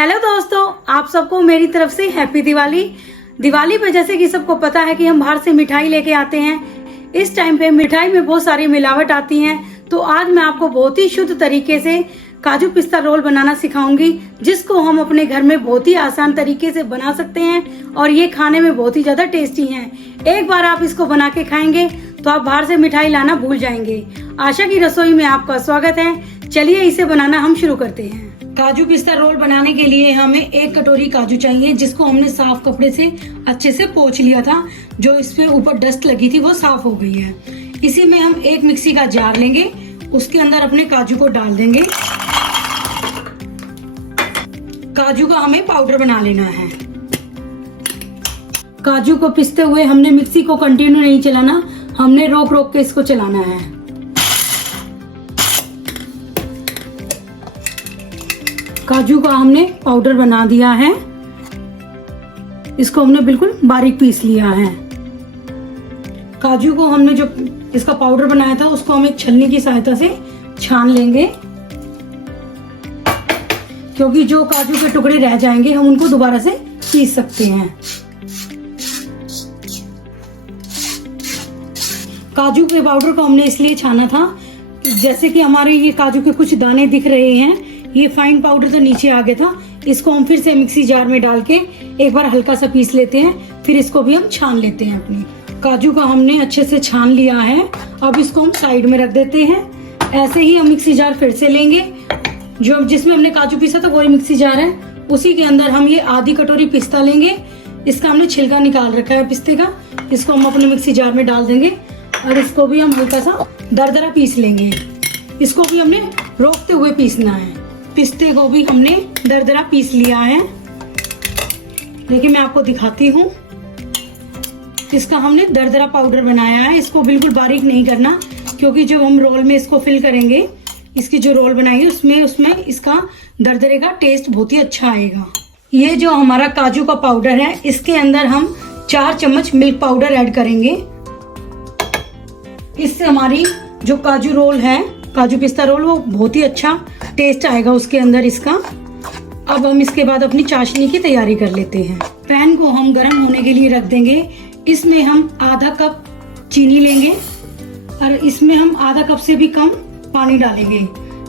Hello दोस्तों, आप सबको मेरी तरफ से हैप्पी दिवाली। दिवाली पे जैसे कि सबको पता है कि हम बाहर से मिठाई लेके आते हैं। इस टाइम पे मिठाई में बहुत सारी मिलावट आती है, तो आज मैं आपको बहुत ही शुद्ध तरीके से काजू पिस्ता रोल बनाना सिखाऊंगी, जिसको हम अपने घर में बहुत ही आसान तरीके से बना सकते हैं और ये खाने में बहुत ही ज्यादा टेस्टी हैं। एक बार आप इसको बना के खाएंगे तो आप बाहर से मिठाई लाना भूल जाएंगे। आशा की रसोई में आपका स्वागत है। चलिए इसे बनाना हम शुरू करते हैं। काजू पिस्ता रोल बनाने के लिए हमें 1 कटोरी काजू चाहिए, जिसको हमने साफ कपड़े से अच्छे से पोंछ लिया था। जो इस पे ऊपर डस्ट लगी थी वो साफ हो गई है। इसी में हम एक मिक्सी का जार लेंगे, उसके अंदर अपने काजू को डाल देंगे। काजू का हमें पाउडर बना लेना है। काजू को पिसते हुए हमने मिक्सी को कंटिन्यू नहीं चलाना, हमने रोक रोक के इसको चलाना है। काजू का हमने पाउडर बना दिया है, इसको हमने बिल्कुल बारीक पीस लिया है। काजू को हमने जो इसका पाउडर बनाया था उसको हम एक छलनी की सहायता से छान लेंगे, क्योंकि जो काजू के टुकड़े रह जाएंगे हम उनको दोबारा से पीस सकते हैं। काजू के पाउडर को हमने इसलिए छाना था, जैसे कि हमारे ये काजू के कुछ दाने दिख रहे हैं, ये फाइन पाउडर तो नीचे आ गया था। इसको हम फिर से मिक्सी जार में डाल के एक बार हल्का सा पीस लेते हैं, फिर इसको भी हम छान लेते हैं। अपने काजू का हमने अच्छे से छान लिया है, अब इसको हम साइड में रख देते हैं। ऐसे ही हम मिक्सी जार फिर से लेंगे, जो जिसमें हमने काजू पीसा था वही मिक्सी जार है। उसी के अंदर हम ये आधी कटोरी पिस्ता लेंगे, इसका हमने छिलका निकाल रखा है पिस्ते का। इसको हम अपने मिक्सी जार में डाल देंगे और इसको भी हम हल्का सा दरदरा पीस लेंगे। इसको भी हमने रोकते हुए पीसना है। पिस्ते को भी हमने दरदरा पीस लिया है, देखिए मैं आपको दिखाती हूँ। इसका हमने दरदरा पाउडर बनाया है। इसको बिल्कुल बारीक नहीं करना, क्योंकि जब हम रोल में इसको फिल करेंगे, इसकी जो रोल बनाएंगे उसमें इसका दरदरे का टेस्ट बहुत ही अच्छा आएगा। ये जो हमारा काजू का पाउडर है, इसके अंदर हम 4 चम्मच मिल्क पाउडर ऐड करेंगे। इससे हमारी जो काजू रोल है, काजू पिस्ता रोल, वो बहुत ही अच्छा टेस्ट आएगा उसके अंदर इसका। अब हम इसके बाद अपनी चाशनी की तैयारी कर लेते हैं। पैन को हम गर्म होने के लिए रख देंगे। इसमें हम आधा कप चीनी लेंगे और इसमें हम आधा कप से भी कम पानी डालेंगे।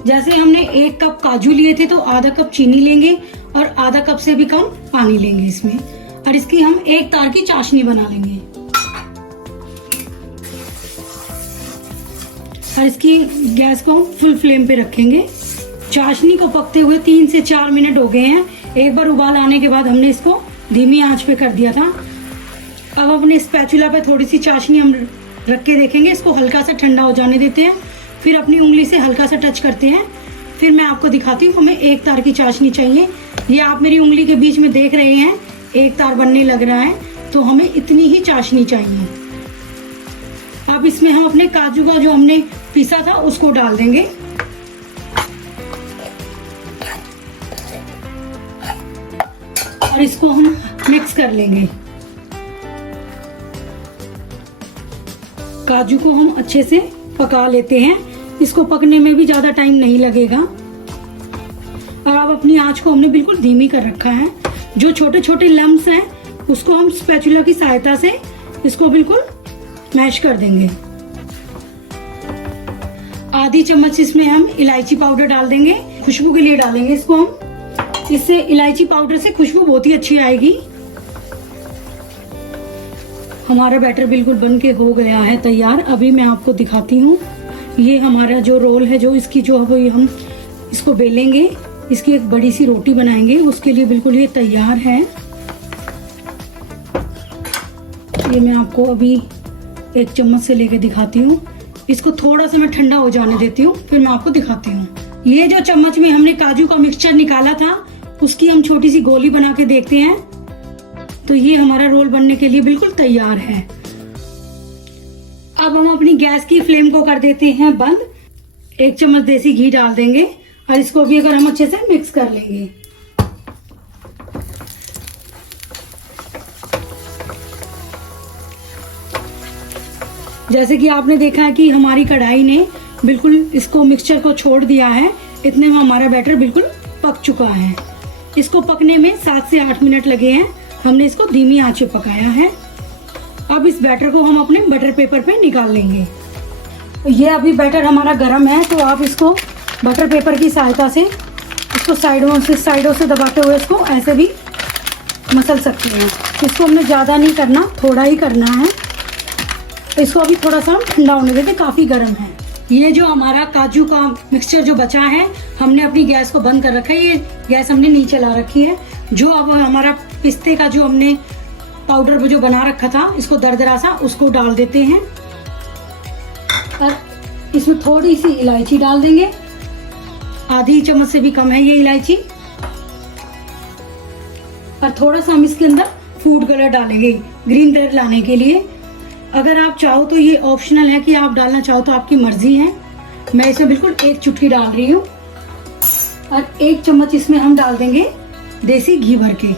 जैसे हमने 1 कप काजू लिए थे तो आधा कप चीनी लेंगे और आधा कप से भी कम पानी लेंगे इसमें, और इसकी हम 1 तार की चाशनी बना लेंगे। और इसकी गैस को फुल फ्लेम पे रखेंगे। चाशनी को पकते हुए 3 से 4 मिनट हो गए हैं। एक बार उबाल आने के बाद हमने इसको धीमी आंच पे कर दिया था। अब अपने स्पैचुला पे थोड़ी सी चाशनी हम रख के देखेंगे, इसको हल्का सा ठंडा हो जाने देते हैं, फिर अपनी उंगली से हल्का सा टच करते हैं। फिर मैं आपको दिखाती हूँ, हमें 1 तार की चाशनी चाहिए। ये आप मेरी उंगली के बीच में देख रहे हैं 1 तार बनने लग रहा है, तो हमें इतनी ही चाशनी चाहिए। अब इसमें हम अपने काजू का जो हमने पीसा था उसको डाल देंगे और इसको हम मिक्स कर लेंगे। काजू को हम अच्छे से पका लेते हैं, इसको पकने में भी ज्यादा टाइम नहीं लगेगा। और अब अपनी आंच को हमने बिल्कुल धीमी कर रखा है। जो छोटे छोटे लम्स हैं उसको हम स्पैचुला की सहायता से इसको बिल्कुल मैश कर देंगे। आधी चम्मच इसमें हम इलायची पाउडर डाल देंगे, खुशबू के लिए डालेंगे इसको हम। इससे इलायची पाउडर से खुशबू बहुत ही अच्छी आएगी। हमारा बैटर बिल्कुल बन के हो गया है तैयार। अभी मैं आपको दिखाती हूँ, ये हमारा जो रोल है, जो इसकी जो है हम इसको बेलेंगे, इसकी एक बड़ी सी रोटी बनाएंगे, उसके लिए बिल्कुल ये तैयार है। ये मैं आपको अभी 1 चम्मच से लेके दिखाती हूँ। इसको थोड़ा सा मैं ठंडा हो जाने देती हूँ, फिर मैं आपको दिखाती हूँ। ये जो चम्मच में हमने काजू का मिक्सचर निकाला था, उसकी हम छोटी सी गोली बना के देखते हैं। तो ये हमारा रोल बनने के लिए बिल्कुल तैयार है। अब हम अपनी गैस की फ्लेम को कर देते हैं बंद। 1 चम्मच देसी घी डाल देंगे और इसको भी अगर हम अच्छे से मिक्स कर लेंगे। जैसे कि आपने देखा है कि हमारी कढ़ाई ने बिल्कुल इसको मिक्सचर को छोड़ दिया है, इतने में हमारा बैटर बिल्कुल पक चुका है। इसको पकने में 7 से 8 मिनट लगे हैं। हमने इसको धीमी आंच पे पकाया है। अब इस बैटर को हम अपने बटर पेपर पे निकाल लेंगे। ये अभी बैटर हमारा गर्म है, तो आप इसको बटर पेपर की सहायता से इसको साइडों से दबाते हुए इसको ऐसे भी मसल सकते हैं। इसको हमने ज़्यादा नहीं करना, थोड़ा ही करना है। इसको अभी थोड़ा सा ठंडा होने देते, काफ़ी गर्म है। ये जो हमारा काजू का मिक्सचर जो बचा है, हमने अपनी गैस को बंद कर रखा है। ये गैस हमने नीचे ला रखी है। जो अब हमारा पिस्ते का जो हमने पाउडर जो बना रखा था, इसको दरदरा सा उसको डाल देते हैं और इसमें थोड़ी सी इलायची डाल देंगे। आधी चम्मच से भी कम है ये इलायची। और थोड़ा सा हम इसके अंदर फूड कलर डालेंगे ग्रीन कलर लाने के लिए। अगर आप चाहो तो ये ऑप्शनल है कि आप डालना चाहो तो आपकी मर्जी है। मैं इसमें बिल्कुल 1 चुटकी डाल रही हूँ और 1 चम्मच इसमें हम डाल देंगे देसी घी भर के,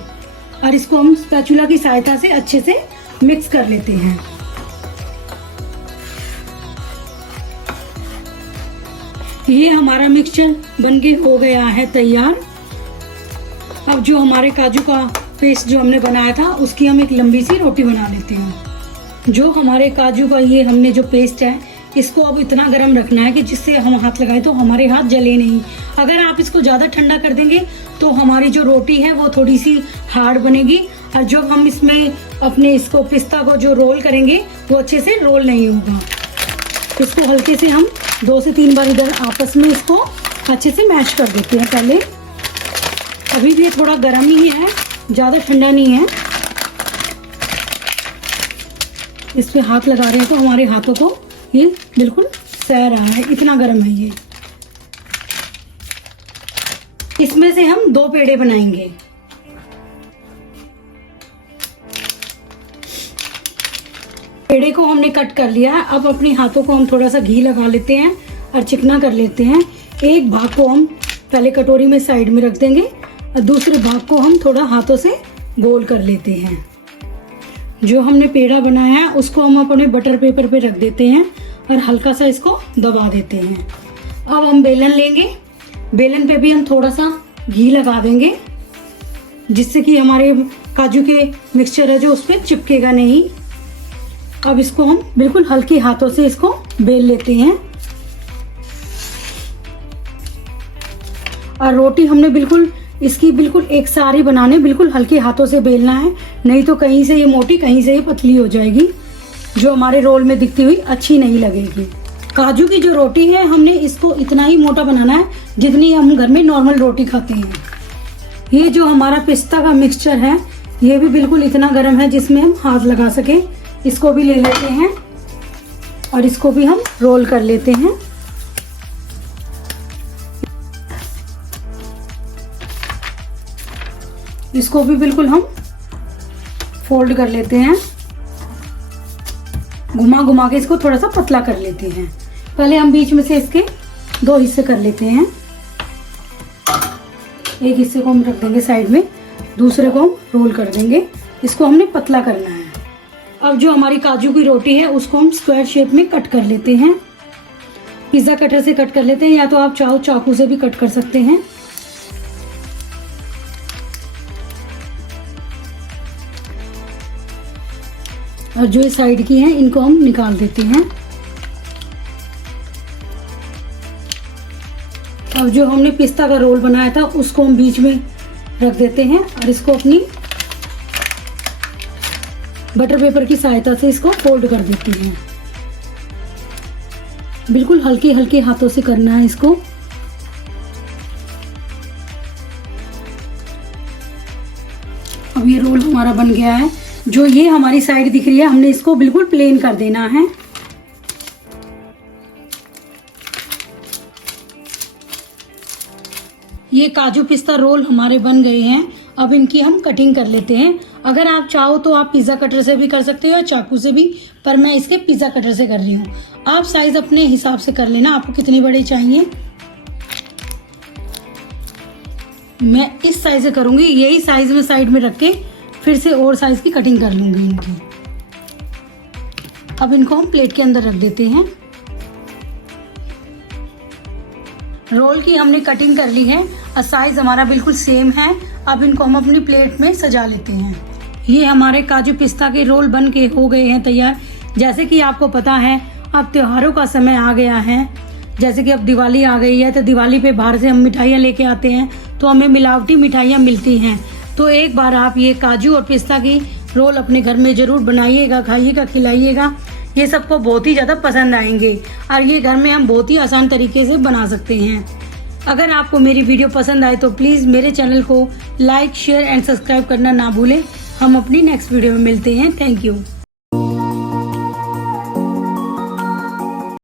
और इसको हम स्पैचुला की सहायता से अच्छे से मिक्स कर लेते हैं। ये हमारा मिक्सचर बनके हो गया है तैयार। अब जो हमारे काजू का पेस्ट जो हमने बनाया था, उसकी हम एक लंबी सी रोटी बना लेते हैं। जो हमारे काजू का ये हमने जो पेस्ट है, इसको अब इतना गर्म रखना है कि जिससे हम हाथ लगाए तो हमारे हाथ जले नहीं। अगर आप इसको ज़्यादा ठंडा कर देंगे तो हमारी जो रोटी है वो थोड़ी सी हार्ड बनेगी, और जब हम इसमें अपने इसको पिस्ता को जो रोल करेंगे वो अच्छे से रोल नहीं होगा। इसको हल्के से हम 2 से 3 बार इधर आपस में इसको अच्छे से मैश कर देते हैं। पहले अभी भी ये थोड़ा गर्म ही है, ज़्यादा ठंडा नहीं है। इस पे हाथ लगा रहे हैं तो हमारे हाथों को ये बिल्कुल सह रहा है, इतना गर्म है ये। इसमें से हम 2 पेड़े बनाएंगे। पेड़े को हमने कट कर लिया है। अब अपने हाथों को हम थोड़ा सा घी लगा लेते हैं और चिकना कर लेते हैं। एक भाग को हम पहले कटोरी में साइड में रख देंगे और दूसरे भाग को हम थोड़ा हाथों से गोल कर लेते हैं। जो हमने पेड़ा बनाया है उसको हम अपने बटर पेपर पे रख देते हैं और हल्का सा इसको दबा देते हैं। अब हम बेलन लेंगे। बेलन पे भी हम थोड़ा सा घी लगा देंगे, जिससे कि हमारे काजू के मिक्सचर है जो उस पर चिपकेगा नहीं। अब इसको हम बिल्कुल हल्के हाथों से इसको बेल लेते हैं। और रोटी हमने बिल्कुल इसकी बिल्कुल एक सारी बनाने, बिल्कुल हल्के हाथों से बेलना है, नहीं तो कहीं से ये मोटी कहीं से ये पतली हो जाएगी, जो हमारे रोल में दिखती हुई अच्छी नहीं लगेगी। काजू की जो रोटी है, हमने इसको इतना ही मोटा बनाना है जितनी हम घर में नॉर्मल रोटी खाते हैं। ये जो हमारा पिस्ता का मिक्सचर है, ये भी बिल्कुल इतना गर्म है जिसमें हम हाथ लगा सकें। इसको भी ले लेते हैं और इसको भी हम रोल कर लेते हैं। इसको भी बिल्कुल हम फोल्ड कर लेते हैं। घुमा घुमा के इसको थोड़ा सा पतला कर लेते हैं। पहले हम बीच में से इसके 2 हिस्से कर लेते हैं। एक हिस्से को हम रख देंगे साइड में, दूसरे को हम रोल कर देंगे। इसको हमने पतला करना है। अब जो हमारी काजू की रोटी है उसको हम स्क्वायर शेप में कट कर लेते हैं। पिज्जा कटर से कट कर लेते हैं, या तो आप चाहो चाकू से भी कट कर सकते हैं। और जो साइड की हैं इनको हम निकाल देते हैं। अब जो हमने पिस्ता का रोल बनाया था उसको हम बीच में रख देते हैं और इसको अपनी बटर पेपर की सहायता से इसको फोल्ड कर देते हैं। बिल्कुल हल्के हल्के हाथों से करना है इसको। अब ये रोल हमारा बन गया है। जो ये हमारी साइड दिख रही है, हमने इसको बिल्कुल प्लेन कर देना है। ये काजू पिस्ता रोल हमारे बन गए हैं। अब इनकी हम कटिंग कर लेते हैं। अगर आप चाहो तो आप पिज्जा कटर से भी कर सकते हो या चाकू से भी, पर मैं इसके पिज्जा कटर से कर रही हूँ। आप साइज अपने हिसाब से कर लेना, आपको कितने बड़े चाहिए। मैं इस साइज से करूंगी, यही साइज में साइड में रख के फिर से और साइज की कटिंग कर लूंगी इनकी। अब इनको हम प्लेट के अंदर रख देते हैं। रोल की हमने कटिंग कर ली है और साइज हमारा बिल्कुल सेम है। अब इनको हम अपनी प्लेट में सजा लेते हैं। ये हमारे काजू पिस्ता के रोल बन के हो गए हैं तैयार। जैसे कि आपको पता है अब त्योहारों का समय आ गया है, जैसे कि अब दिवाली आ गई है, तो दिवाली पे बाहर से हम मिठाइयाँ लेके आते हैं तो हमें मिलावटी मिठाइयाँ मिलती हैं। तो एक बार आप ये काजू और पिस्ता की रोल अपने घर में ज़रूर बनाइएगा, खाइएगा, खिलाइएगा। ये सबको बहुत ही ज़्यादा पसंद आएंगे और ये घर में हम बहुत ही आसान तरीके से बना सकते हैं। अगर आपको मेरी वीडियो पसंद आए तो प्लीज़ मेरे चैनल को लाइक, शेयर एंड सब्सक्राइब करना ना भूलें। हम अपनी नेक्स्ट वीडियो में मिलते हैं। Thank you.